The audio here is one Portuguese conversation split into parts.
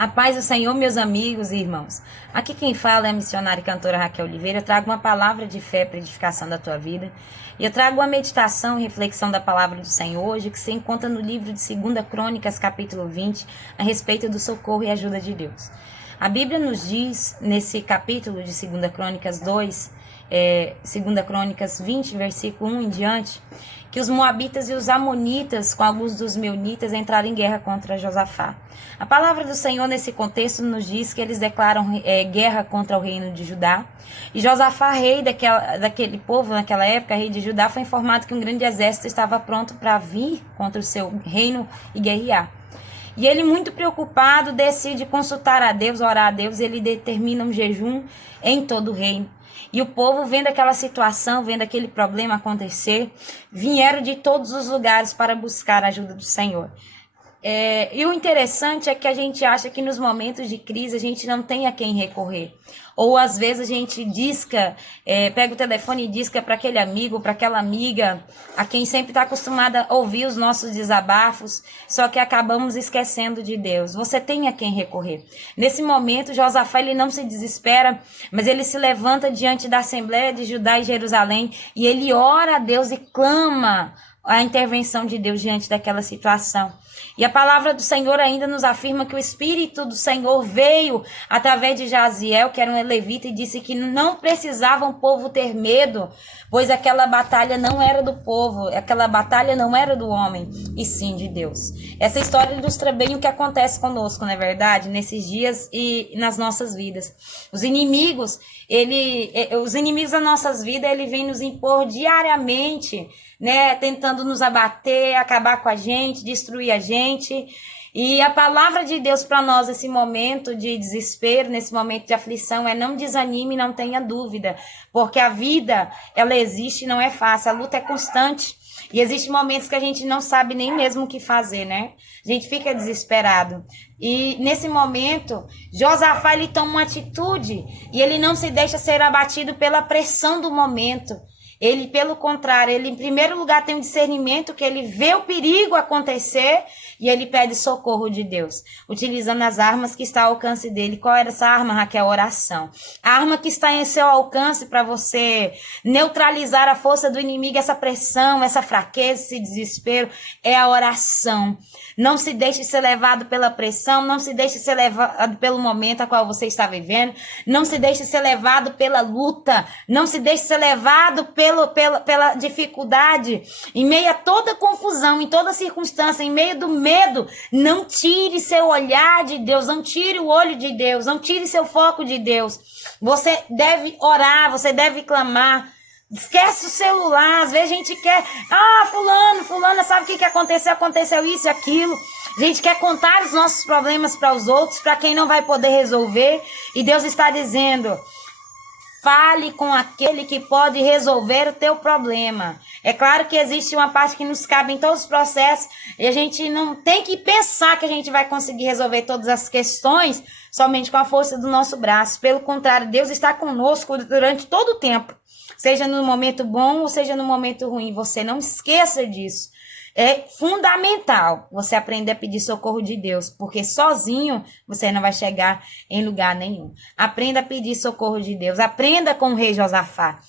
A paz do Senhor, meus amigos e irmãos. Aqui quem fala é a missionária e cantora Raquel Oliveira. Eu trago uma palavra de fé para edificação da tua vida. E eu trago uma meditação e reflexão da palavra do Senhor hoje, que se encontra no livro de 2 Crônicas, capítulo 20, a respeito do socorro e ajuda de Deus. A Bíblia nos diz, nesse capítulo de 2 Crônicas 2, 2 Crônicas 20, versículo 1 em diante, que os moabitas e os amonitas, com alguns dos meunitas, entraram em guerra contra Josafá. A palavra do Senhor nesse contexto nos diz que eles declaram guerra contra o reino de Judá. E Josafá, rei daquele povo, naquela época, rei de Judá, foi informado que um grande exército estava pronto para vir contra o seu reino e guerrear. E ele, muito preocupado, decide consultar a Deus, orar a Deus, e ele determina um jejum em todo o reino. E o povo, vendo aquela situação, vendo aquele problema acontecer, vieram de todos os lugares para buscar a ajuda do Senhor. E o interessante é que a gente acha que nos momentos de crise a gente não tem a quem recorrer. Ou às vezes a gente pega o telefone e disca para aquele amigo, para aquela amiga, a quem sempre está acostumada a ouvir os nossos desabafos, só que acabamos esquecendo de Deus. Você tem a quem recorrer. Nesse momento, Josafá ele não se desespera, mas ele se levanta diante da Assembleia de Judá e Jerusalém e ele ora a Deus e clama a intervenção de Deus diante daquela situação. E a palavra do Senhor ainda nos afirma que o Espírito do Senhor veio através de Jaziel, que era um levita, e disse que não precisava o povo ter medo, pois aquela batalha não era do povo, aquela batalha não era do homem, e sim de Deus. Essa história ilustra bem o que acontece conosco, não é verdade? Nesses dias e nas nossas vidas. Os inimigos das nossas vidas, ele vem nos impor diariamente, né, tentando nos abater, acabar com a gente, destruir a gente. E a palavra de Deus para nós nesse momento de desespero, nesse momento de aflição, é: não desanime, não tenha dúvida, porque a vida, ela existe, não é fácil, a luta é constante. E existem momentos que a gente não sabe nem mesmo o que fazer, né? A gente fica desesperado. E nesse momento, Josafá, ele toma uma atitude e ele não se deixa ser abatido pela pressão do momento. Ele, pelo contrário, ele em primeiro lugar tem um discernimento, que ele vê o perigo acontecer e ele pede socorro de Deus, utilizando as armas que estão ao alcance dele. Qual era essa arma, Raquel? Oração. A arma que está em seu alcance para você neutralizar a força do inimigo, essa pressão, essa fraqueza, esse desespero, é a oração. Não se deixe ser levado pela pressão, não se deixe ser levado pelo momento a qual você está vivendo, não se deixe ser levado pela luta, não se deixe ser levado pela dificuldade. Em meio a toda confusão, em toda circunstância, em meio do medo, não tire seu olhar de Deus, não tire o olho de Deus, não tire seu foco de Deus. Você deve orar, você deve clamar. Esquece o celular. Às vezes a gente quer, fulana, sabe o que aconteceu? Aconteceu isso e aquilo. A gente quer contar os nossos problemas para os outros, para quem não vai poder resolver. E Deus está dizendo: fale com aquele que pode resolver o teu problema. É claro que existe uma parte que nos cabe em todos os processos, e a gente não tem que pensar que a gente vai conseguir resolver todas as questões somente com a força do nosso braço. Pelo contrário, Deus está conosco durante todo o tempo, seja no momento bom ou seja no momento ruim. Você não esqueça disso. É fundamental você aprender a pedir socorro de Deus, porque sozinho você não vai chegar em lugar nenhum. Aprenda a pedir socorro de Deus. Aprenda com o rei Josafá.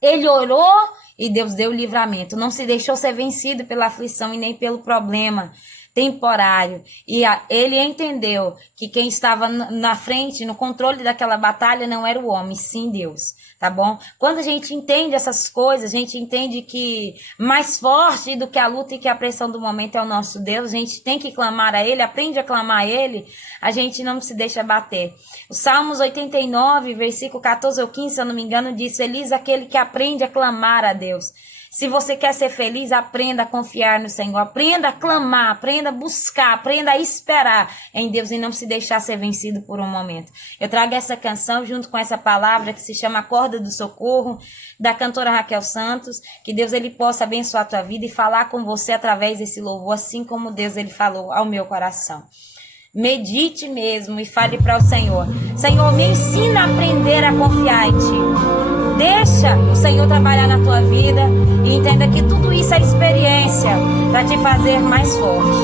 Ele orou e Deus deu o livramento. Não se deixou ser vencido pela aflição e nem pelo problema temporário. E ele entendeu que quem estava na frente, no controle daquela batalha, não era o homem, sim Deus. Tá bom? Quando a gente entende essas coisas, a gente entende que mais forte do que a luta e que a pressão do momento é o nosso Deus. A gente tem que clamar a Ele, aprende a clamar a Ele, a gente não se deixa bater. O Salmos 89, versículo 14 ou 15, se eu não me engano, diz: feliz aquele que aprende a clamar a Deus. Se você quer ser feliz, aprenda a confiar no Senhor, aprenda a clamar, aprenda a buscar, aprenda a esperar em Deus e não se deixar ser vencido por um momento. Eu trago essa canção junto com essa palavra que se chama A Corda do Socorro, da cantora Raquel Santos. Que Deus ele possa abençoar a tua vida e falar com você através desse louvor, assim como Deus ele falou ao meu coração. Medite mesmo e fale para o Senhor: Senhor, me ensina a aprender a confiar em Ti. Deixa o Senhor trabalhar na tua vida e entenda que tudo isso é experiência para te fazer mais forte.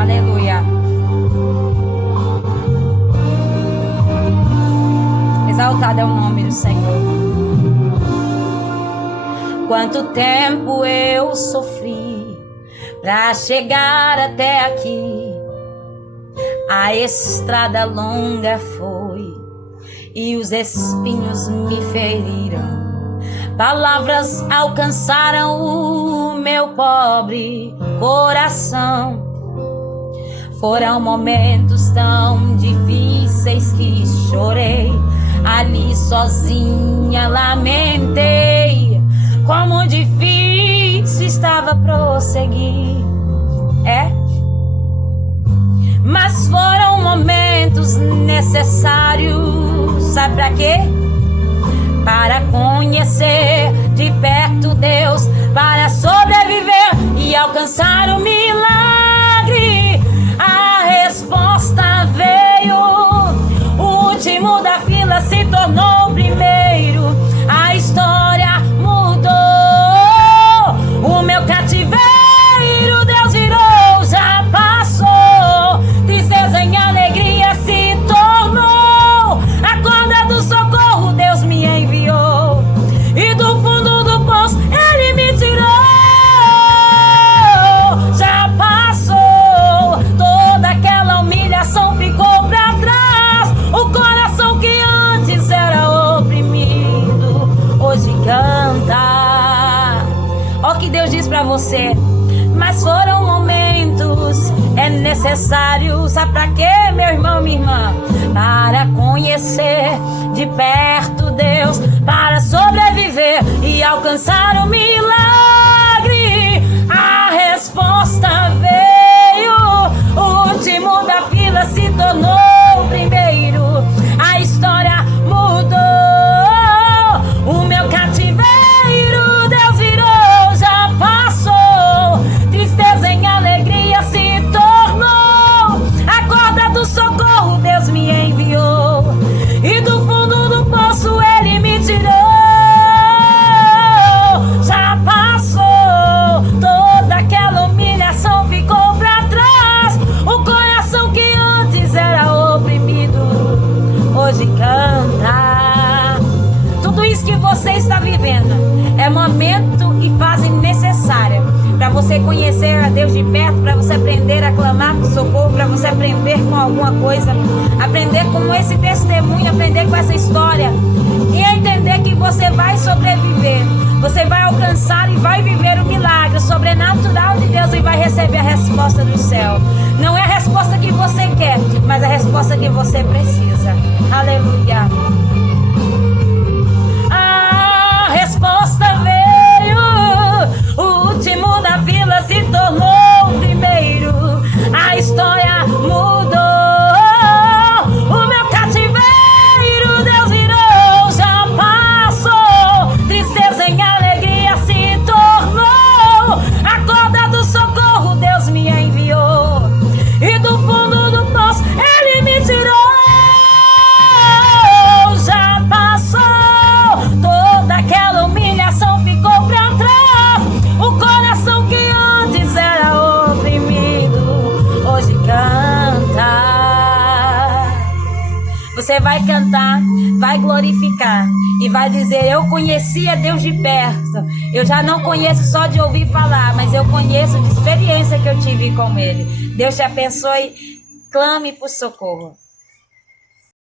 Aleluia. Exaltado é o nome do Senhor. Quanto tempo eu sofri pra chegar até aqui. A estrada longa foi e os espinhos me feriram. Palavras alcançaram o meu pobre coração. Foram momentos tão difíceis que chorei. Ali sozinha lamentei. Como difícil estava prosseguir. Mas foram momentos necessários. Sabe pra quê? Para conhecer de perto Deus, para sobreviver e alcançar o milagre. A resposta veio. O último da fila se tornou o primeiro. A história mudou. O meu cativeiro Deus virou, já passou. Tristeza em alegria se tornou. A corda do socorro Deus me enviou. E do fundo do poço Ele me tirou. Já passou. Toda aquela humilhação ficou pra trás. O coração que antes era oprimido hoje canta. Ó o que Deus diz pra você. Mas foram momentos, é necessário. Sabe pra quê, meu irmão, minha irmã? Para conhecer de perto Deus, para sobreviver e alcançar o milagre. A resposta veio. O último da fila se tornou o primeiro. A história mudou. O meu cativeiro Deus virou, já passou. Tristeza em alegria se tornou. A corda do socorro Deus me enviou. E do fundo do poço Ele me tirou. Já passou. Toda aquela humilhação ficou pra trás. O coração que antes era oprimido hoje canta. Tudo isso que você está vivendo é momento e fase necessária para você conhecer a Deus de perto, para você aprender a clamar por socorro, para você aprender com alguma coisa, aprender com esse testemunho, aprender com essa história e entender que você vai sobreviver, você vai alcançar e vai viver o milagre sobrenatural de Deus e vai receber a resposta do céu. Não é a resposta que você quer, mas a resposta que você precisa. Aleluia. A resposta veio. O último da fila se tornou o primeiro. A história mudou. O meu cativeiro Deus virou, já passou. Tristeza em alegria se tornou. A corda do socorro Deus me enviou. E do fundo do poço Ele me tirou. Já passou. Toda aquela humilhação ficou pra trás. O coração que antes era oprimido hoje canta. Você vai cantar, vai glorificar e vai dizer: eu conhecia Deus de perto. Eu já não conheço só de ouvir falar, mas eu conheço de experiência que eu tive com Ele. Deus te abençoe. Clame por socorro.